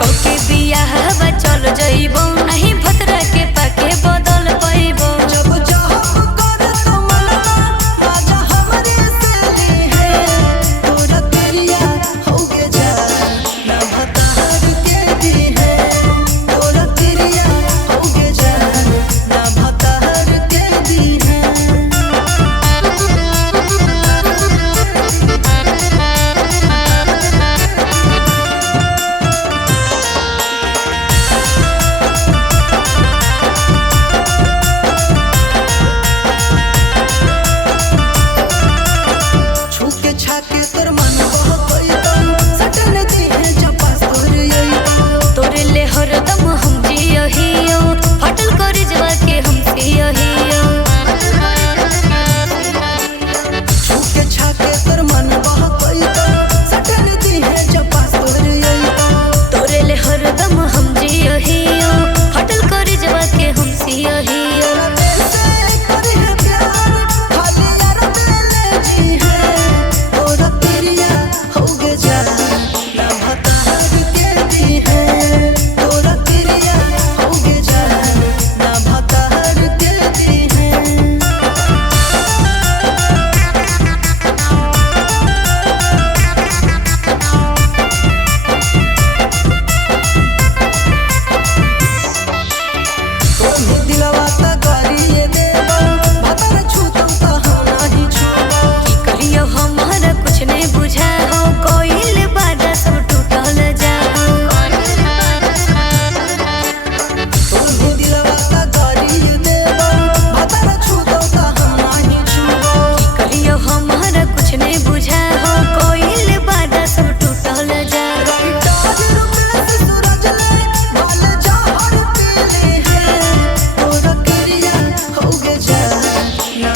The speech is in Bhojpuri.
कके बियाह बा चल जइबो नहीं भतरा के पाके बदल पाइबो। जब जब कर तो मनवा राजा हमरे से ली है तोरा तेरिया होगे जा ना भतार के दी है तोरा तेरिया होगे जा ना भतार के दी है। छूके छाके तोर मन बहकइबो सटन दिहे जपास तोर यइबो तोरे ले हरदम हम जियहियो फटल कर जवा के हम सियहियो। छूके छाके तोर मन बहकइबो सटन दिहे जपास तोर यइबो तोरे ले हरदम हम जियहियो फटल कर जवा के हम सियहियो। से करे है प्यार खाली यार ले जी है तोरा तेरिया होगे जा ना भतार के दी है तोरा तेरिया होगे जा ना भतार के दी है। तोर दिलवा त गालिए देबो भतर छूतम त हम नाही छूबो की करियो हमारा कुछ नहीं बुझा हो कोइल बादा सब टूटल जा हो। तोर दिलवा त गालिए देबो भतर छूतम त हम नाही छूबो की करियो हमारा कुछ नहीं बुझा हो कोइल बादा सब टूटल जा हो। ताज रुपए सूरज ले बाल जहर पीले है तोरा तेरिया होगे जा ना